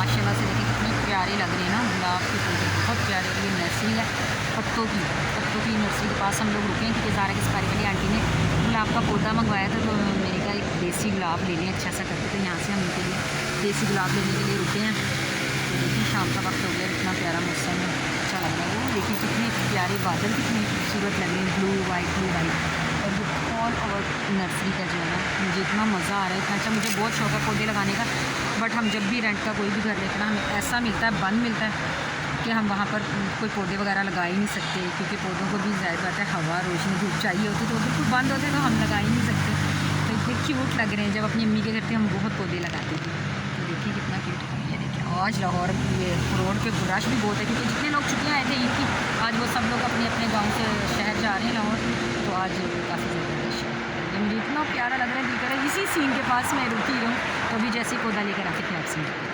माशाल्लाह से देखिए कितने प्यारे लग रहे हैं ना गुलाब के पौधे, बहुत प्यारे। ये नर्सरी है पत्तों की नर्सरी के पास हम लोग रुके हैं क्योंकि ज़ारा की सफारी वाली आंटी ने गुलाब का पौधा मंगवाया था, तो मैंने कहा एक देसी गुलाब ले लें अच्छा सा करके, तो यहाँ से हम इनके लिए देसी गुलाब लेने के लिए रुके हैं। तो देखिए शाम का वक्त हो गया, इतना प्यारा मौसम है, अच्छा लग रहा है। देखिए कितने प्यारे बादल, कितने खूबसूरत लग रहे हैं, ब्लू वाइट। और ये ऑल ओवर नर्सरी का जो है ना, मुझे इतना मज़ा आ रहा है, इतना अच्छा। मुझे बहुत शौक है पौधे लगाने का, बट हम जब भी रेंट का कोई भी घर लेते हैं ना, हमें ऐसा मिलता है, बंद मिलता है कि हम वहाँ पर कोई पौधे वगैरह लगा ही नहीं सकते, क्योंकि पौधों को भी ज़ाहिर बात है हवा, रोशनी, धूप चाहिए होती, तो वो बिल्कुल बंद होते तो हम लगा ही नहीं सकते। तो इतने क्यूट लग रहे हैं। जब अपनी अम्मी के घर थे हम बहुत पौधे लगाते थे, तो देखिए कितना क्यूट है। ये देखिए आज लाहौर ये रोड पे रश भी बहुत है, क्योंकि जितने लोग छुट्टियाँ आए थे ईद की, आज वो सब लोग अपने अपने गाँव से शहर जा रहे हैं लाहौर, तो आज काफ़ी ज़्यादा रश है। ये मुझे इतना प्यारा लग रहा है, दिल कर रहा है इसी सीन के पास मैं रुकी रहूँ, तो अभी जैसे ही पौधा लेकर आके थे आपसे मिलते हैं।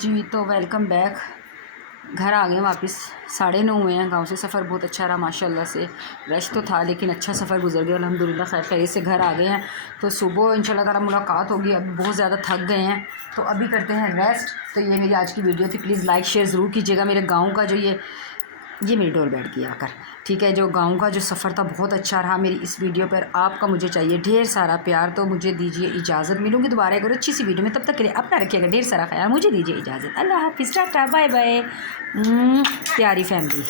जी तो वेलकम बैक। घर आ गए वापस, 9:30 हुए हैं। गांव से सफ़र बहुत अच्छा रहा माशाल्लाह से, रश तो था लेकिन अच्छा सफ़र गुजर गया अल्हम्दुलिल्लाह। खैर खैरियत से घर आ गए हैं, तो सुबह इंशाल्लाह ताला मुलाकात होगी। अभी बहुत ज़्यादा थक गए हैं, तो अभी करते हैं रेस्ट। तो ये मेरी आज की वीडियो थी, प्लीज़ लाइक शेयर ज़रूर कीजिएगा। मेरे गाँव का जो ये मेरी डोर बैठ गई आकर, ठीक है। जो गांव का जो सफ़र था बहुत अच्छा रहा। मेरी इस वीडियो पर आपका मुझे चाहिए ढेर सारा प्यार, तो मुझे दीजिए इजाज़त। मिलूंगी दोबारा एक और अच्छी सी वीडियो में, तब तक के लिए अपना रखिएगा ढेर सारा ख्याल। मुझे दीजिए इजाज़त, अल्लाह हाफ़िज़, टाटा बाय बाय। प्यारी फैमिली।